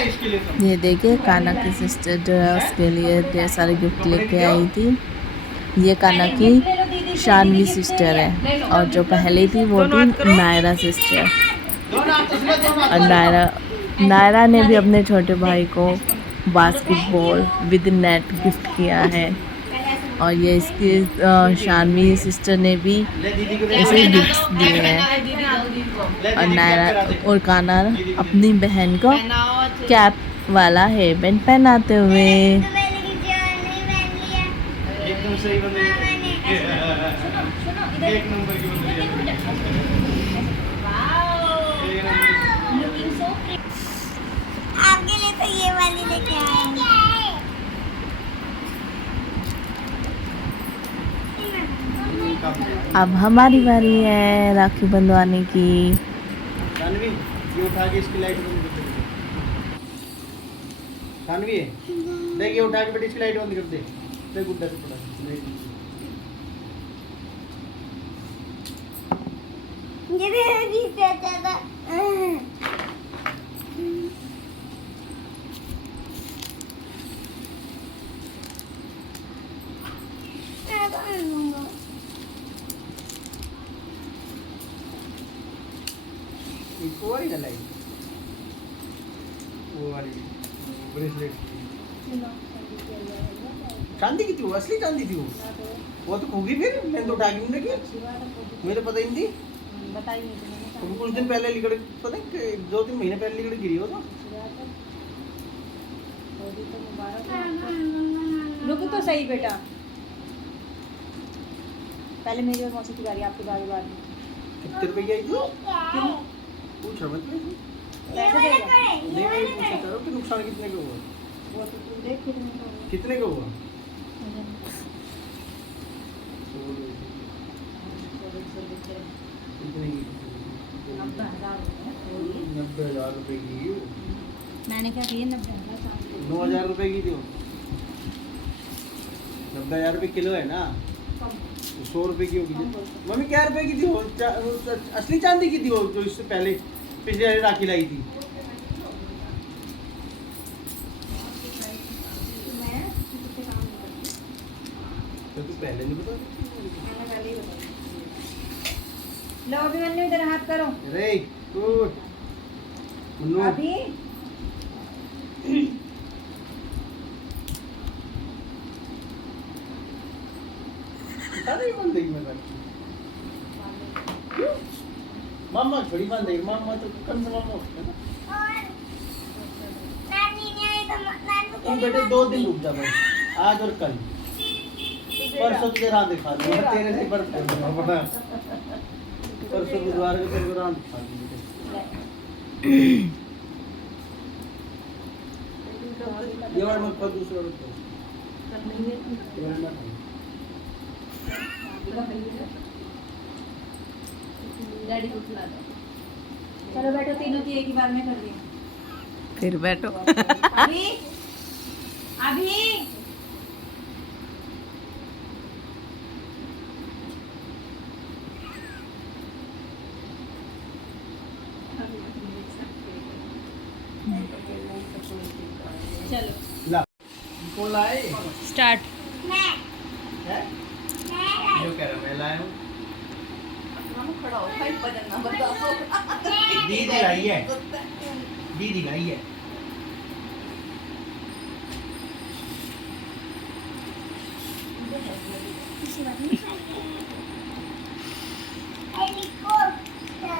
इसके लिए तो ये देखिए कान्हा की सिस्टर जो है उसके लिए ढेर सारे गिफ्ट लेके आई थी। ये कान्हा की शानवी सिस्टर है और जो पहले थी वो थी नायरा सिस्टर। और नायरा ने भी अपने छोटे भाई को बास्केटबॉल विद नेट गिफ्ट किया है। और ये इसकी शानवी सिस्टर ने भी ऐसे गिफ्ट्स दिए हैं। और नायरा और कान्हा अपनी बहन को कैप वाला हेयर बैंड पहनाते हुए। एकदम सही बंदे। एक नंबर की बंदे। आपके लिए तो ये वाली लेके आए हैं। अब हमारी बारी है राखी बंधवाने की। शानवी, ये उठा के इसकी लाइट बंद कर दे। शानवी, देख ये उठा के बेटी इसकी लाइट बंद कर दे। देख गुड्डा से पड़ा। ये भी अच्छा था। वो वाली ना लाई, वो वाली ब्रेसलेट चांदी की थी वो, असली चांदी थी वो तो होगी फिर, मैंने तो उठा के नहीं देखी, मुझे तो पता ही नहीं थी। तो कुछ दिन पहले लिकड़, पता है 2-3 महीने पहले लिकड़ गिरी हो तो। रुको तो सही बेटा, पहले मेरी और मौसी की बारी, आपकी बारी बाद में। कितने रुपए की आई थी? पूछ रहा मैं तुम्हें। पैसे देगा नहीं मैं पूछा चाह रहा हूँ कि नुकसान कितने का हुआ, वो तो तुम देख कितने का होगा। कितने का हुआ? कितने की? 90,000 रुपए की। मैंने क्या किया 90,000 9,000 रुपए की थी वो। 90,000 रुपए किलो है ना, तो 100 रुपए की होगी। मम्मी क्या रुपए की थी वो? असली चांदी की थी वो, जो इससे पहले पिछले वाली राखी लाई थी। तो तू पहले नहीं बता? लो अभी मन्नू इधर हाथ करो अरे गुड मन्नू। अभी अरे बंद देगी मैं करती। मामा थोड़ी बंद देगी, मामा तो कम से मामा होता है ना। और नानी नहीं आई तो नानू तुम बेटे 2 दिन रुक जा भाई, आज और कल, परसों तुझे रात दिखा दूंगा, तेरे से बर्फ कर दूंगा अपना। परसों बुधवार को तेरे को रात दिखा दूंगा। ये वाला मत खाओ, दूसरा मत खाओ। ये वाला मत खाओ। डैडी को खिला दो। चलो बैठो, तीनों की एक ही बार में कर दी। फिर बैठो। अभी अभी चलो ला कौन लाए? स्टार्ट। मैं हैं? मैं जो कैरामेल लाया हूँ। दीदी लाई है, दीदी लाई है। हेलीकॉप्टर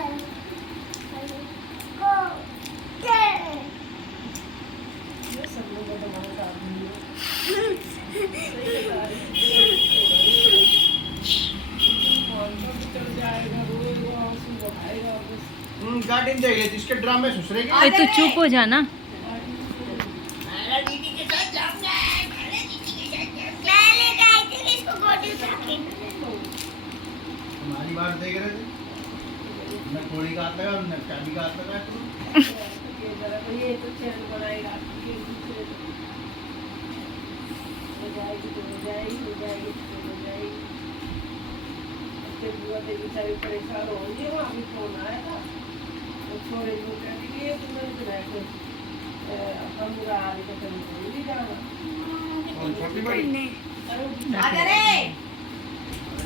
गार्डन जाइए, इसके ड्राम में सुसरे के। अरे तो चुप हो जाना। मैं लेके आई थी इसको गोदी उठा के। हमारी बात देख रहे थे, मैं थोड़ी का हाथ लगा, मैं चाबी का हाथ लगा। छोटी बड़ी,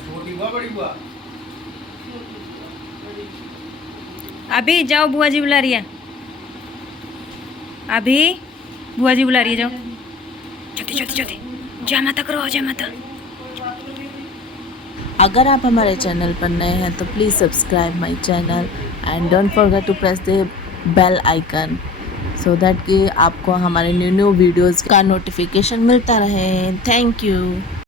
छोटी हुआ बड़ी हुआ। अभी जाओ, बुआ जी बुला रही है। अभी बुआ जी बुला रही है, जाओ जल्दी जल्दी जल्दी। जय माता करो, जय माता। अगर आप हमारे चैनल पर नए हैं तो please subscribe my channel and don't forget to press the bell icon so that कि आपको हमारे न्यू वीडियोज़ का नोटिफिकेशन मिलता रहे। Thank you.